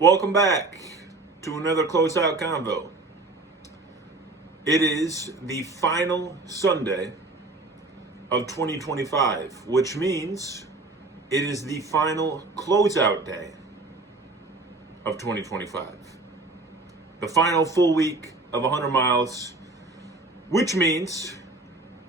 Welcome back to another Closeout Convo. It is the final Sunday of 2025, which means it is the final closeout day of 2025. The final full week of 100 miles, which means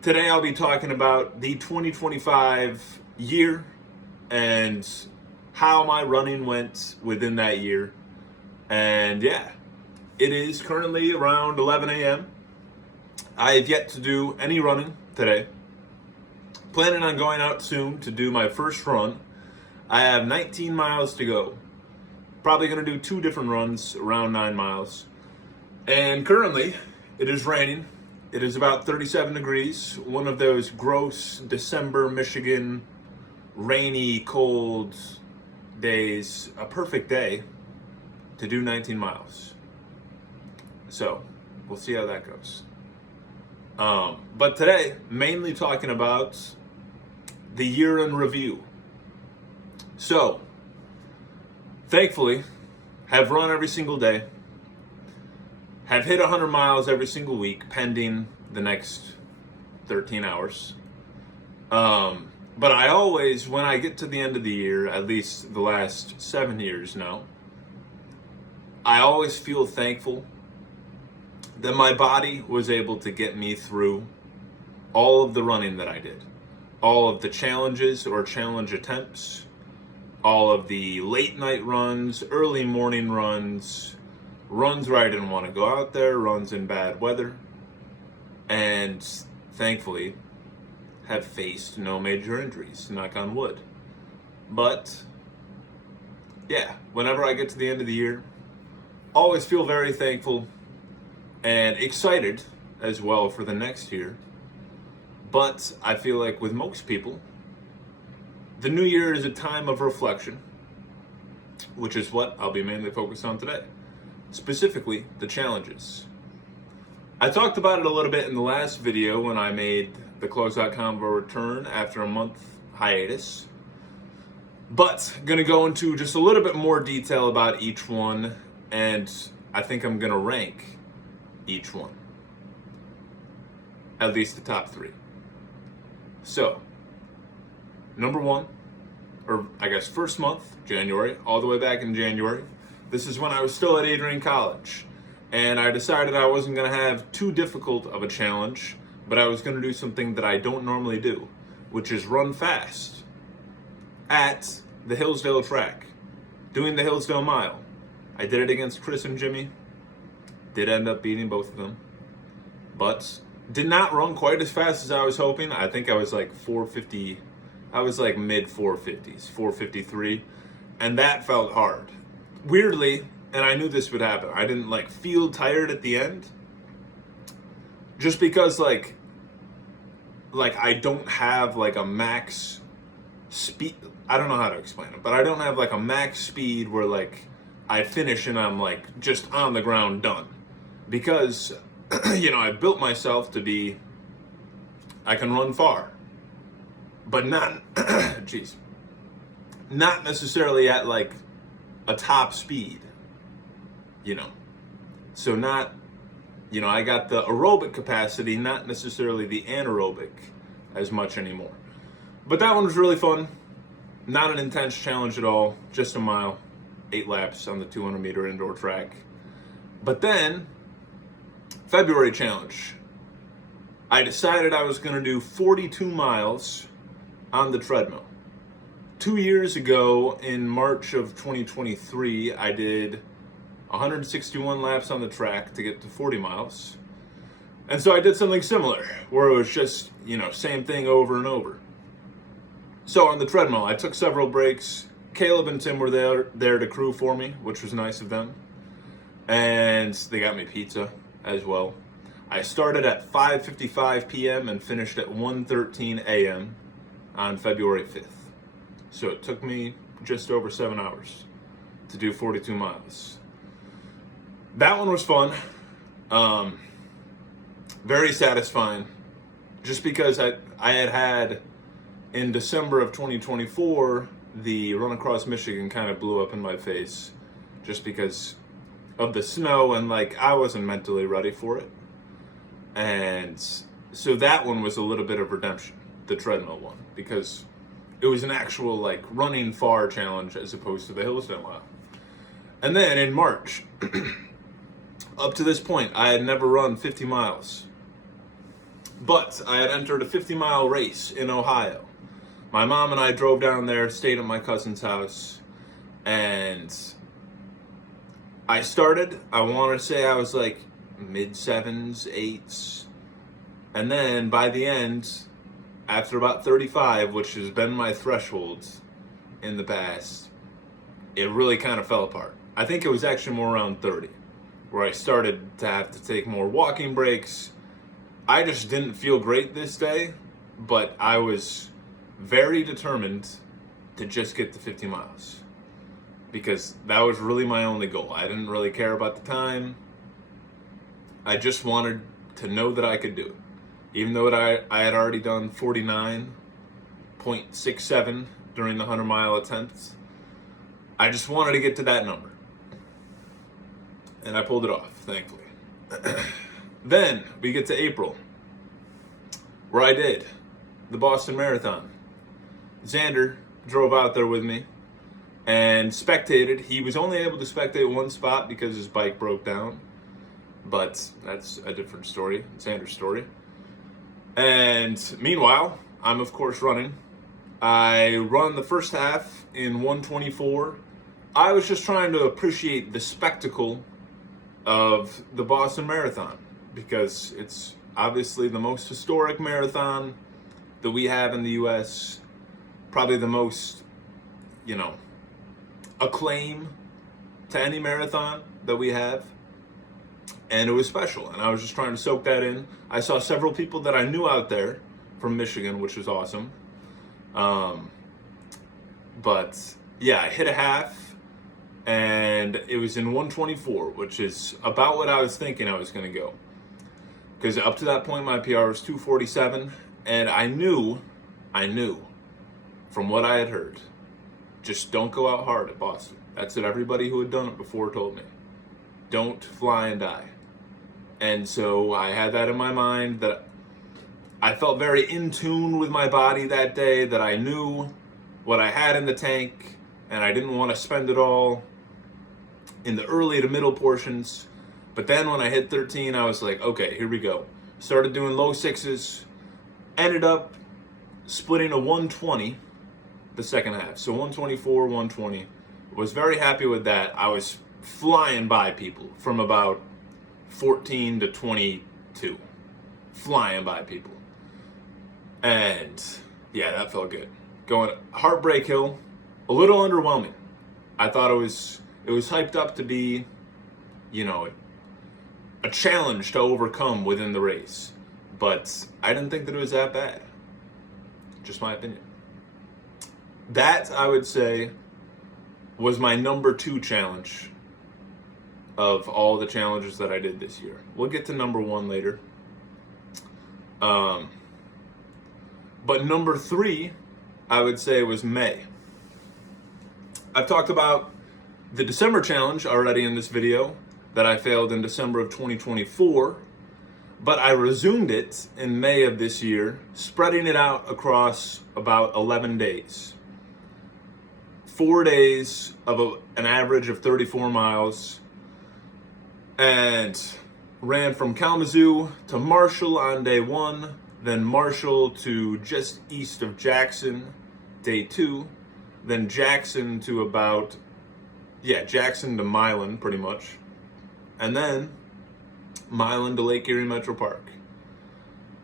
today I'll be talking about the 2025 year and how my running went within that year. And yeah, it is currently around 11 a.m. I have yet to do any running today. Planning on going out soon to do my first run. I have 19 miles to go. Probably going to do two different runs, around 9 miles. And currently, it is raining. It is about 37 degrees. One of those gross December Michigan rainy, cold days. A perfect day to do 19 miles. So, we'll see how that goes. But today, mainly talking about the year in review. So, thankfully, have run every single day. Have hit 100 miles every single week, pending the next 13 hours. But I always, when I get to the end of the year, at least the last 7 years now, I always feel thankful that my body was able to get me through all of the running that I did. All of the challenges or challenge attempts, all of the late night runs, early morning runs, runs where I didn't want to go out there, runs in bad weather, and thankfully have faced no major injuries, knock on wood. But yeah, whenever I get to the end of the year, always feel very thankful and excited as well for the next year. But I feel like with most people, the new year is a time of reflection, which is what I'll be mainly focused on today. Specifically, the challenges. I talked about it a little bit in the last video when I made the Closeout Convo return after a month hiatus. But gonna go into just a little bit more detail about each one, and I think I'm gonna rank each one. At least the top 3. So, number 1, or I guess first month, January, all the way back in January. This is when I was still at Adrian College. And I decided I wasn't going to have too difficult of a challenge, but I was going to do something that I don't normally do, which is run fast at the Hillsdale track, doing the Hillsdale Mile. I did it against Chris and Jimmy. Did end up beating both of them, but did not run quite as fast as I was hoping. I think I was like 450. I was like mid 450s, 453, and that felt hard. Weirdly, and I knew this would happen, I didn't like feel tired at the end, just because like I don't have like a max speed. I don't know how to explain it, but I don't have like a max speed where like I finish and I'm like just on the ground done, because I built myself to be, I can run far, but not not necessarily at like a top speed, so not, I got the aerobic capacity, not necessarily the anaerobic as much anymore. But that one was really fun. Not an intense challenge at all, just a mile, 8 laps on the 200 meter indoor track. But then, February challenge. I decided I was going to do 42 miles on the treadmill. 2 years ago, in March of 2023, I did 161 laps on the track to get to 40 miles. And so I did something similar, where it was just, same thing over and over. So on the treadmill, I took several breaks. Caleb and Tim were there to crew for me, which was nice of them. And they got me pizza as well. I started at 5:55 p.m. and finished at 1:13 a.m. on February 5th. So it took me just over 7 hours to do 42 miles. That one was fun. Very satisfying. Just because I had in December of 2024, the Run Across Michigan kind of blew up in my face. just because of the snow, and like I wasn't mentally ready for it. And so that one was a little bit of redemption, the treadmill one, because it was an actual like running far challenge as opposed to the Hillsdale Mile. And then in March, up to this point, I had never run 50 miles. But I had entered a 50-mile race in Ohio. My mom and I drove down there, stayed at my cousin's house, and I started, I want to say I was like mid-7s, 8s. And then by the end, after about 35, which has been my threshold in the past, it really kind of fell apart. I think it was actually more around 30, where I started to have to take more walking breaks. I just didn't feel great this day, but I was very determined to just get to 50 miles because that was really my only goal. I didn't really care about the time. I just wanted to know that I could do it. Even though I had already done 49.67 during the 100-mile attempts, I just wanted to get to that number. And I pulled it off, thankfully. Then we get to April, where I did the Boston Marathon. Xander drove out there with me and spectated. He was only able to spectate one spot because his bike broke down, but that's a different story, Xander's story. And meanwhile, I'm of course running. I run the first half in 1:24. I was just trying to appreciate the spectacle of the Boston Marathon because it's obviously the most historic marathon that we have in the US, probably the most, acclaim to any marathon that we have. And it was special, and I was just trying to soak that in. I saw several people that I knew out there from Michigan, which was awesome. But yeah, I hit a half, and it was in 1:24, which is about what I was thinking I was going to go. Because up to that point, my PR was 2:47, and I knew from what I had heard, just don't go out hard at Boston. That's what everybody who had done it before told me. Don't fly and die. And so I had that in my mind, that I felt very in tune with my body that day, that I knew what I had in the tank, and I didn't want to spend it all in the early to middle portions. But then when I hit 13, I was like, okay, here we go. Started doing low sixes, ended up splitting a 1:20 the second half. So 1:24, 1:20. Was very happy with that. I was flying by people from about 14 to 22. Flying by people. And yeah, that felt good. Going Heartbreak Hill, a little underwhelming. I thought it was hyped up to be, a challenge to overcome within the race. But I didn't think that it was that bad. Just my opinion. That, I would say, was my number 2 challenge of all the challenges that I did this year. We'll get to number 1 later. But number 3, I would say, was May. I've talked about the December challenge already in this video that I failed in December of 2024, but I resumed it in May of this year, spreading it out across about 11 days. 4 days of an average of 34 miles, and ran from Kalamazoo to Marshall on day 1, then Marshall to just east of Jackson, day 2, then Jackson to Jackson to Milan, pretty much, and then Milan to Lake Erie Metro Park.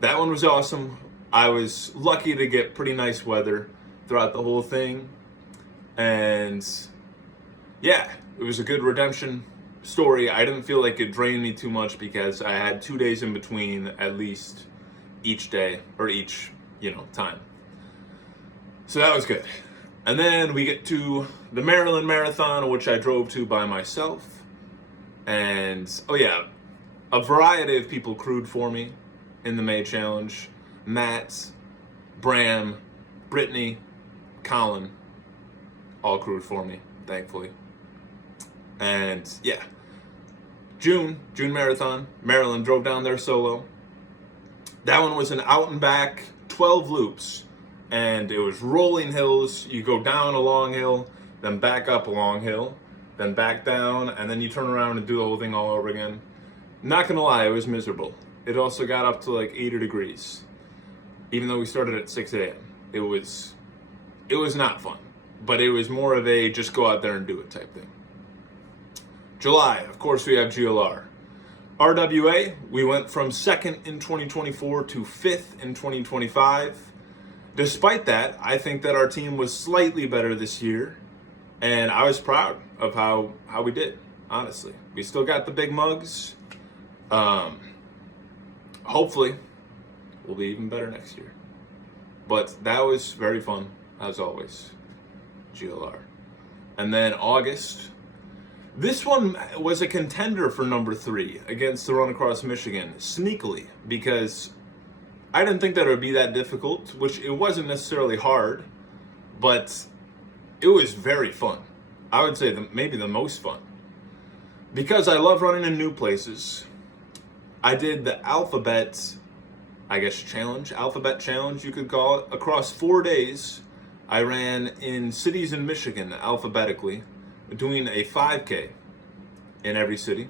That one was awesome. I was lucky to get pretty nice weather throughout the whole thing, and yeah, it was a good redemption story. I didn't feel like it drained me too much because I had 2 days in between at least each day, or each, time. So that was good. And then we get to the Maryland Marathon, which I drove to by myself. And, a variety of people crewed for me in the May Challenge. Matt, Bram, Brittany, Colin, all crewed for me, thankfully. And yeah, June Marathon, Maryland drove down there solo. That one was an out and back 12 loops, and it was rolling hills. You go down a long hill, then back up a long hill, then back down, and then you turn around and do the whole thing all over again. Not gonna lie, it was miserable. It also got up to like 80 degrees, even though we started at 6 a.m. It was not fun, but it was more of a just go out there and do it type thing. July, of course, we have GLR. RWA, we went from 2nd in 2024 to 5th in 2025. Despite that, I think that our team was slightly better this year, and I was proud of how we did, honestly. We still got the big mugs. Hopefully, we'll be even better next year. But that was very fun, as always, GLR. And then August, this one was a contender for number 3 against the Run Across Michigan, sneakily, because I didn't think that it would be that difficult, which it wasn't necessarily hard, but it was very fun. I would say maybe the most fun. Because I love running in new places, I did the Alphabet challenge, you could call it. Across 4 days, I ran in cities in Michigan alphabetically, doing a 5K in every city,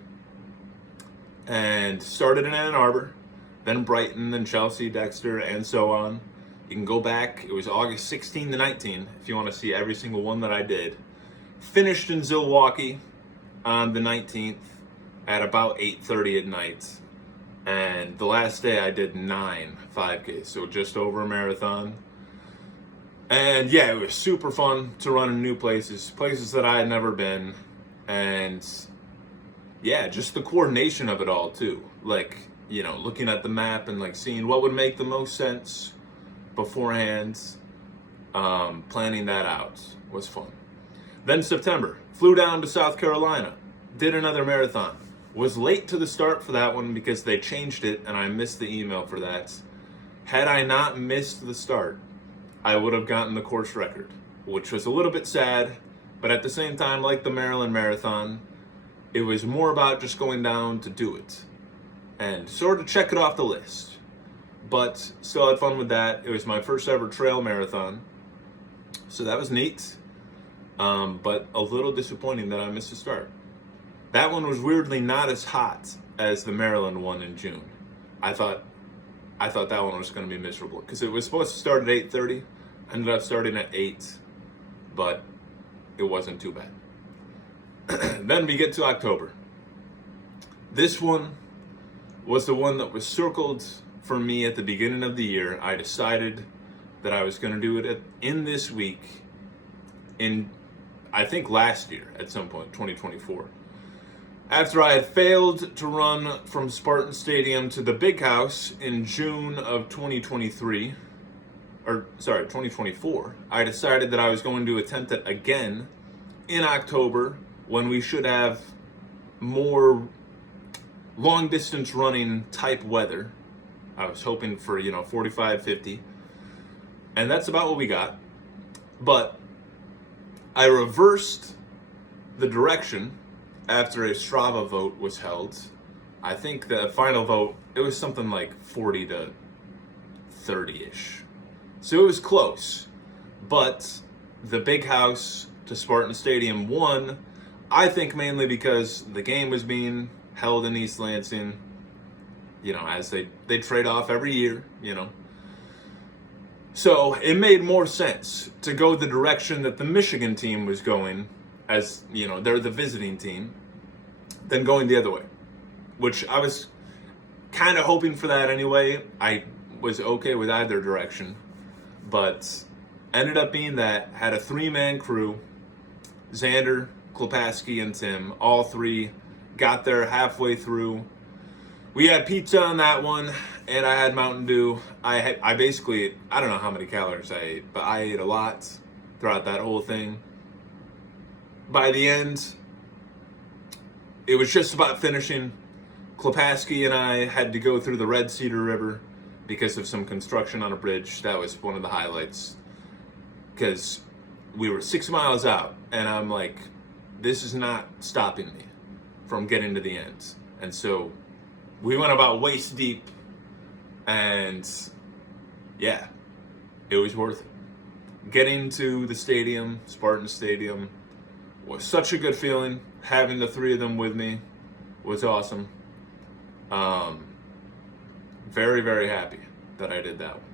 and started in Ann Arbor, then Brighton, then Chelsea, Dexter, and so on. You can go back. It was August 16 to 19 if you want to see every single one that I did. Finished in Zilwaukee on the 19th at about 8:30 at night. And the last day I did 9 5Ks, so just over a marathon. And yeah, it was super fun to run in new places that I had never been. And yeah, just the coordination of it all too. Like, you know, looking at the map and like seeing what would make the most sense beforehand. Planning that out was fun. Then September, flew down to South Carolina, did another marathon. Was late to the start for that one because they changed it and I missed the email for that. Had I not missed the start, I would have gotten the course record, which was a little bit sad, but at the same time, like the Maryland Marathon, it was more about just going down to do it and sort of check it off the list. But still had fun with that. It was my first ever trail marathon, so that was neat, but a little disappointing that I missed the start. That one was weirdly not as hot as the Maryland one in June. I thought that one was going to be miserable because it was supposed to start at 8:30. Ended up starting at 8, but it wasn't too bad. Then we get to October. This one was the one that was circled for me at the beginning of the year. I decided that I was going to do it in this week in, I think, last year at some point, 2024. After I had failed to run from Spartan Stadium to the Big House in June of 2024, I decided that I was going to attempt it again in October when we should have more long distance running type weather. I was hoping for, 45, 50. And that's about what we got. But I reversed the direction after a Strava vote was held. I think the final vote, it was something like 40 to 30-ish. So it was close. But the Big House to Spartan Stadium won, I think mainly because the game was being held in East Lansing, as they trade off every year, So it made more sense to go the direction that the Michigan team was going, as, they're the visiting team, than going the other way, which I was kind of hoping for that anyway. I was okay with either direction, but ended up being that, had a 3-man crew, Xander, Klopaski, and Tim, all 3 got there halfway through. We had pizza on that one, and I had Mountain Dew. I basically, I don't know how many calories I ate, but I ate a lot throughout that whole thing. By the end, it was just about finishing. Klopaski and I had to go through the Red Cedar River because of some construction on a bridge. That was one of the highlights, because we were 6 miles out, and I'm like, this is not stopping me from getting to the end. And so we went about waist deep, and yeah, it was worth it. Getting to the stadium, Spartan Stadium, was such a good feeling. Having the three of them with me was awesome. Very, very happy that I did that one.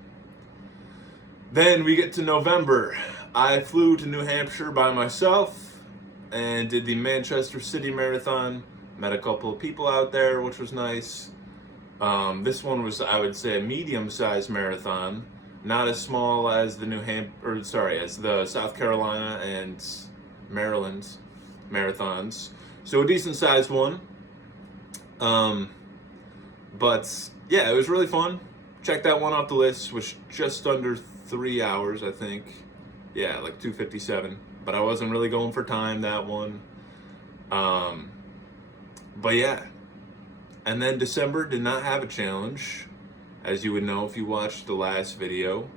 Then we get to November. I flew to New Hampshire by myself and did the Manchester City Marathon. Met a couple of people out there, which was nice. This one was, I would say, a medium-sized marathon, not as small as the as the South Carolina and Maryland marathons. So a decent-sized one. But yeah, it was really fun. Check that one off the list. Was just under 3 hours, I think. Yeah, like 2:57. But I wasn't really going for time that one. But yeah. And then December did not have a challenge, as you would know if you watched the last video.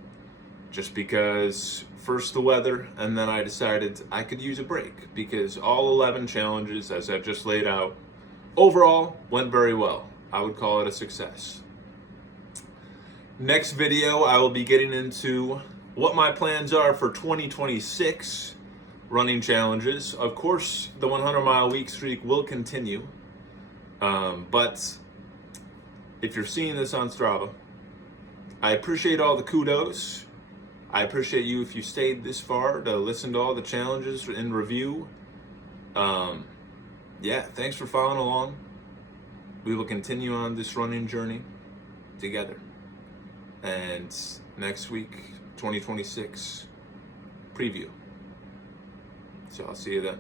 Just because first the weather, and then I decided I could use a break. Because all 11 challenges, as I've just laid out, overall went very well. I would call it a success. Next video, I will be getting into what my plans are for 2026 running challenges. Of course, the 100-mile week streak will continue. But if you're seeing this on Strava, I appreciate all the kudos. I appreciate you if you stayed this far to listen to all the challenges in review. Yeah, thanks for following along. We will continue on this running journey together. And next week, 2026 preview. So I'll see you then.